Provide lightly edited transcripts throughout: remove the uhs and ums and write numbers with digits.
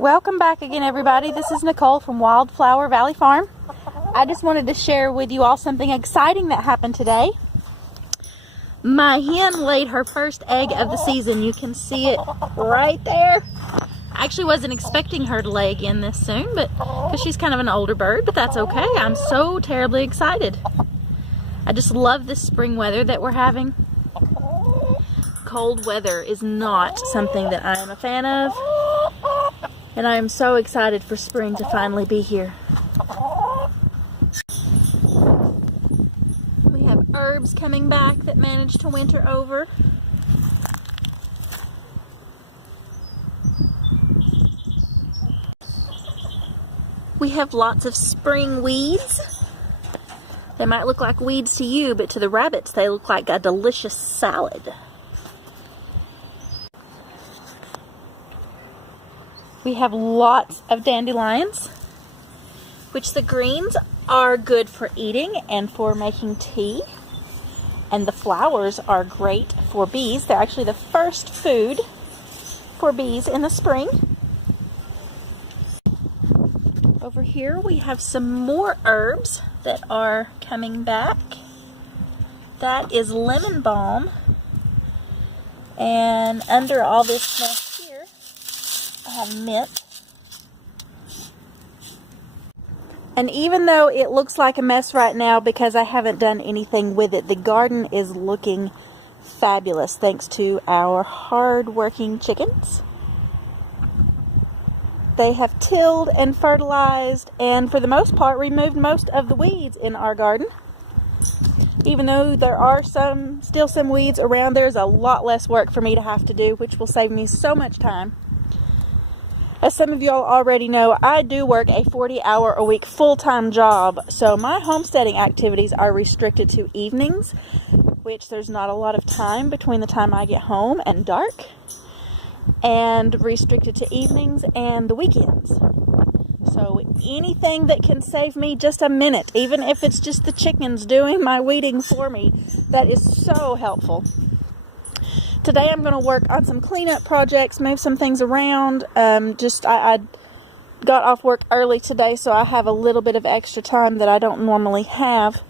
Welcome back again, everybody. This is Nicole from Wildflower Valley Farm. I just wanted to share with you all something exciting that happened today. My hen laid her first egg of the season. You can see it right there. I actually wasn't expecting her to lay again this soon, but because she's kind of an older bird, but that's okay. I'm so terribly excited. I just love this spring weather that we're having. Cold weather is not something that I am a fan of, and I am so excited for spring to finally be here. We have herbs coming back that managed to winter over. We have lots of spring weeds. They might look like weeds to you, but to the rabbits they look like a delicious salad. We have lots of dandelions, which the greens are good for eating and for making tea. And the flowers are great for bees. They're actually the first food for bees in the spring. Over here we have some more herbs that are coming back. That is lemon balm. And under all this stuff here, I have mint. And even though it looks like a mess right now because I haven't done anything with it, the garden is looking fabulous thanks to our hard-working chickens. They have tilled and fertilized and for the most part removed most of the weeds in our garden. Even though there are still some weeds around, there's a lot less work for me to have to do, which will save me so much time. As some of y'all already know, I do work a 40-hour-a-week full-time job, so my homesteading activities are restricted to evenings, which there's not a lot of time between the time I get home and dark, and restricted to evenings and the weekends. So anything that can save me just a minute, even if it's just the chickens doing my weeding for me, that is so helpful. Today I'm going to work on some cleanup projects, move some things around. I got off work early today, so I have a little bit of extra time that I don't normally have.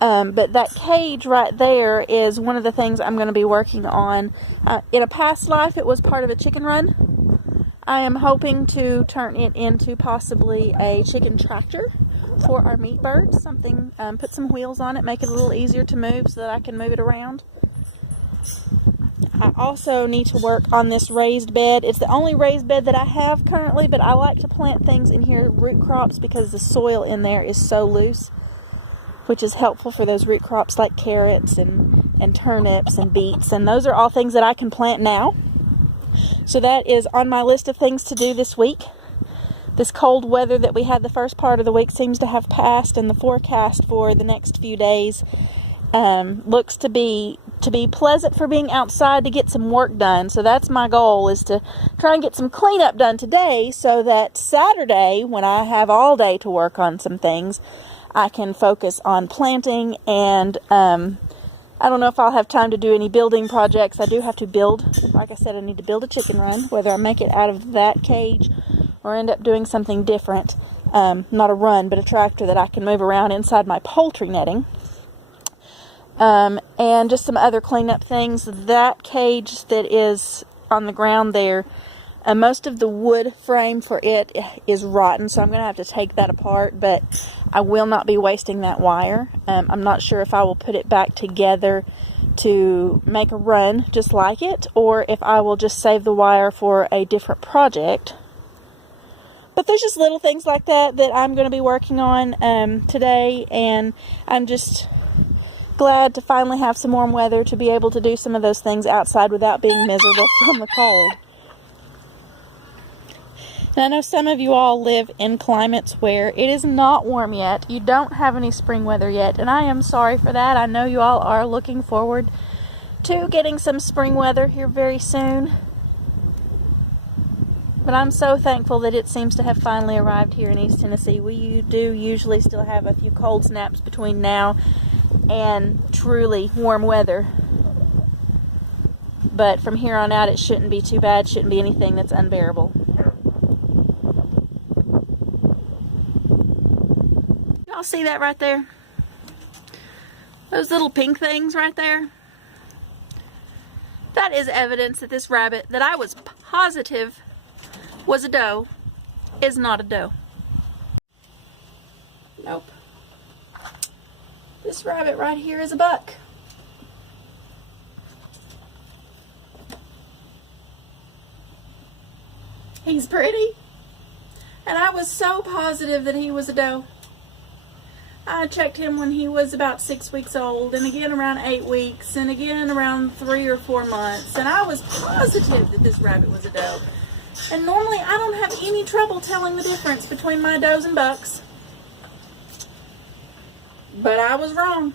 But that cage right there is one of the things I'm going to be working on. In a past life, it was part of a chicken run. I am hoping to turn it into possibly a chicken tractor for our meat birds. Something, put some wheels on it, make it a little easier to move so that I can move it around. I also need to work on this raised bed. It's the only raised bed that I have currently, but I like to plant things in here, root crops, because the soil in there is so loose, which is helpful for those root crops like carrots and turnips and beets. And those are all things that I can plant now. So that is on my list of things to do this week. This cold weather that we had the first part of the week seems to have passed, and the forecast for the next few days looks to be pleasant for being outside to get some work done. So that's my goal, is to try and get some cleanup done today so that Saturday, when I have all day to work on some things, I can focus on planting. And I don't know if I'll have time to do any building projects. I do have to build, like I said, I need to build a chicken run, whether I make it out of that cage or end up doing something different. Not a run, but a tractor that I can move around inside my poultry netting. And just some other cleanup things. That cage that is on the ground there, most of the wood frame for it is rotten, so I'm going to have to take that apart, but I will not be wasting that wire. I'm not sure if I will put it back together to make a run just like it, or if I will just save the wire for a different project. But there's just little things like that that I'm going to be working on today, and I'm just glad to finally have some warm weather to be able to do some of those things outside without being miserable from the cold. And I know some of you all live in climates where it is not warm yet. You don't have any spring weather yet, and I am sorry for that. I know you all are looking forward to getting some spring weather here very soon. But I'm so thankful that it seems to have finally arrived here in East Tennessee. We do usually still have a few cold snaps between now and truly warm weather. But from here on out, it shouldn't be too bad. Shouldn't be anything that's unbearable. y'all see that right there? Those little pink things right there? That is evidence that this rabbit that I was positive was a doe is not a doe. Nope. This rabbit right here is a buck. He's pretty. And I was so positive that he was a doe. I checked him when he was about 6 weeks old, and again around 8 weeks, and again around 3 or 4 months, and I was positive that this rabbit was a doe. And normally I don't have any trouble telling the difference between my does and bucks. But I was wrong.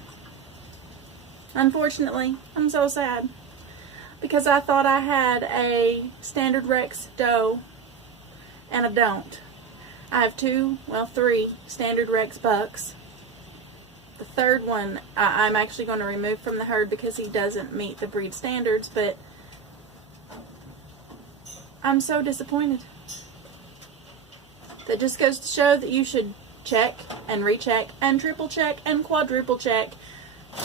Unfortunately, I'm so sad. Because I thought I had a standard Rex doe, and I don't. I have three standard Rex bucks. The third one I'm actually going to remove from the herd because he doesn't meet the breed standards, but I'm so disappointed. That just goes to show that you should check and recheck and triple check and quadruple check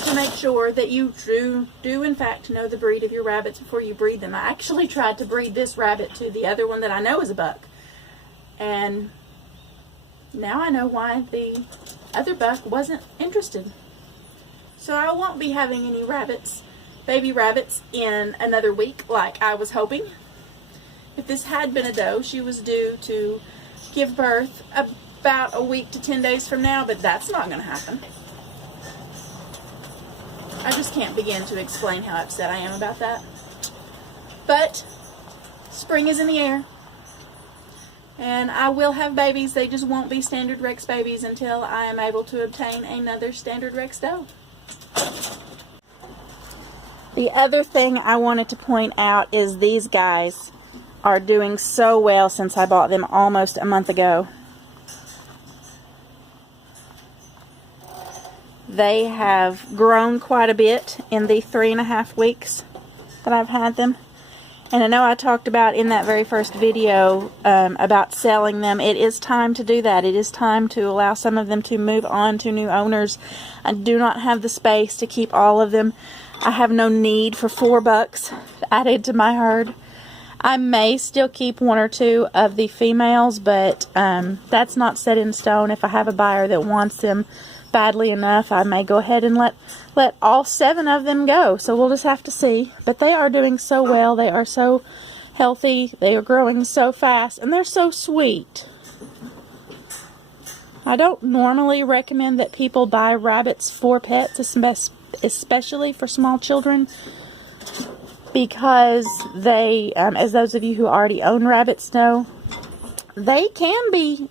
to make sure that you do in fact know the breed of your rabbits before you breed them. I actually tried to breed this rabbit to the other one that I know is a buck, and now I know why the other buck wasn't interested. So I won't be having any rabbits, baby rabbits, in another week like I was hoping. If this had been a doe, she was due to give birth about a week to 10 days from now, but that's not going to happen. I just can't begin to explain how upset I am about that. But spring is in the air. And I will have babies. They just won't be standard Rex babies until I am able to obtain another standard Rex doe. The other thing I wanted to point out is these guys are doing so well since I bought them almost a month ago. They have grown quite a bit in the 3.5 weeks that I've had them. And I know I talked about in that very first video about selling them. It is time to do that. It is time to allow some of them to move on to new owners. I do not have the space to keep all of them. I have no need for 4 bucks added to my herd. I may still keep 1 or 2 of the females, but that's not set in stone. If I have a buyer that wants them badly enough, I may go ahead and let all 7 of them go. So we'll just have to see. But they are doing so well. They are so healthy. They are growing so fast, and they're so sweet. I don't normally recommend that people buy rabbits for pets, especially for small children, because they, as those of you who already own rabbits know, they can be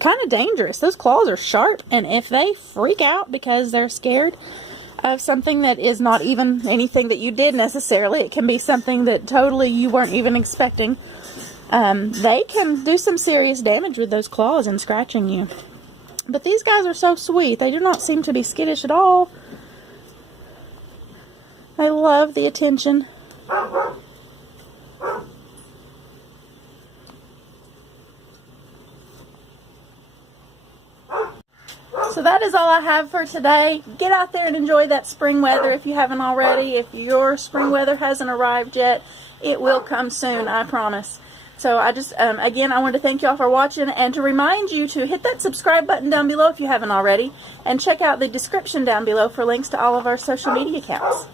kind of dangerous. Those claws are sharp, and if they freak out because they're scared of something that is not even anything that you did necessarily, it can be something that totally you weren't even expecting, they can do some serious damage with those claws and scratching you. But these guys are so sweet. They do not seem to be skittish at all. I love the attention. So that is all I have for today. Get out there and enjoy that spring weather if you haven't already. If your spring weather hasn't arrived yet, it will come soon, I promise. So I just, again, I want to thank you all for watching, and to remind you to hit that subscribe button down below if you haven't already, and check out the description down below for links to all of our social media accounts.